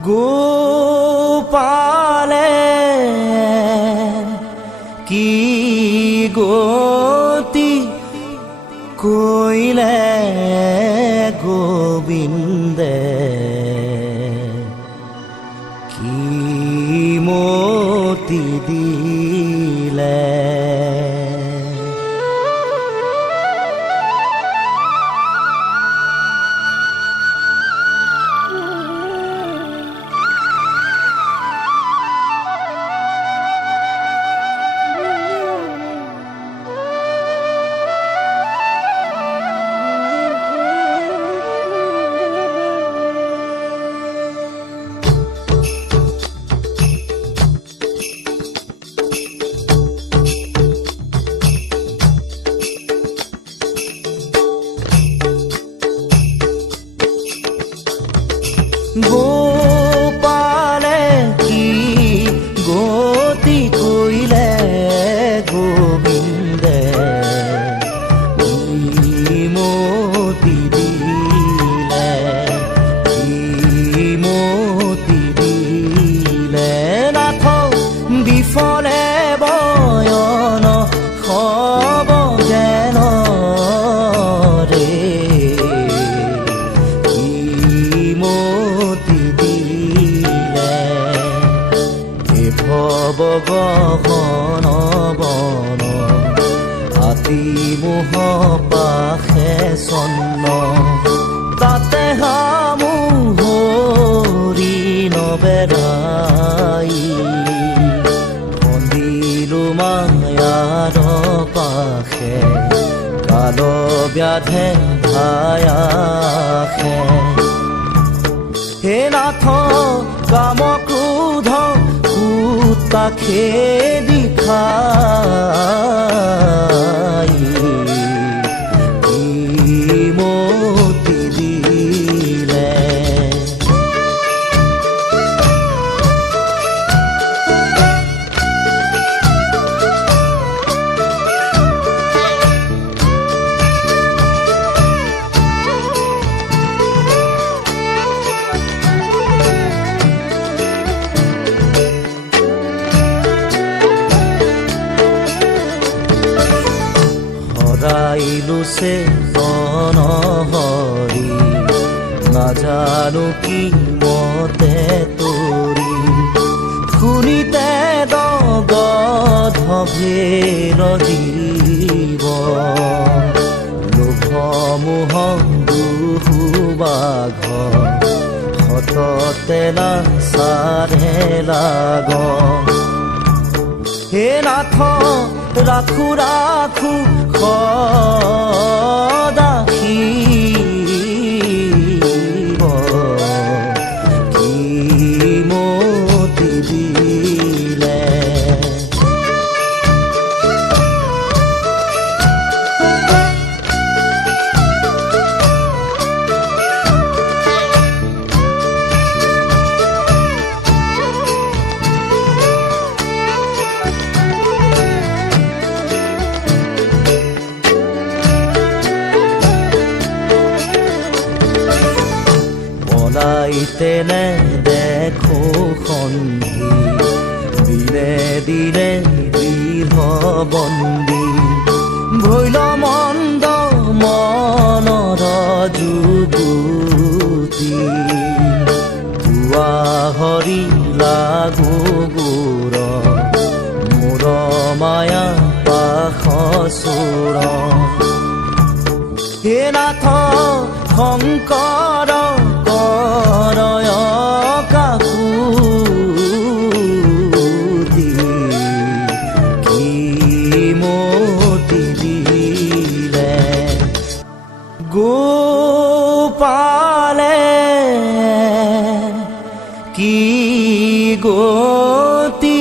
গোপালে কি গতি কইলে গোবিন্দে কি মতি দিলে গোপালে কি গতি কইলে গোবিন্দে কি মতি দিলে কি মতি দিলে নাথ বিফলে বয়ন হব যেন রে গগন বন আতি মোহ পাশে চন্ন তাতে হামুহৰি নবেৰাই বন্দিলো মায়াৰ পাশে কাল ব্যাধে ভায়াসে হে নাথ কাম ক্ৰোধ তাকে দিখাই কি মতি দিলে ৰাইলুছে হৰি নাজানো কি মতে তৰি শুনিতে দগধভেৰ জীৱ লোভ মোহ দুহুবাঘ সততে নাচাৰে লাগ হে নাথ ৰাখো ৰাখো সদাখিব কি মতি দিলে তেনে দেখো সন্ধি দিনে দিনে গৃহ বন্দী ভৈল মন্দ মনৰ যুগুতি পুৱা হৰি লাগো গোৰ মোৰ মায়া পাশ চোৰ হে নাথ শংকৰ কৰয় কাকুতি কি মতি দিলে গোপালে কি গতি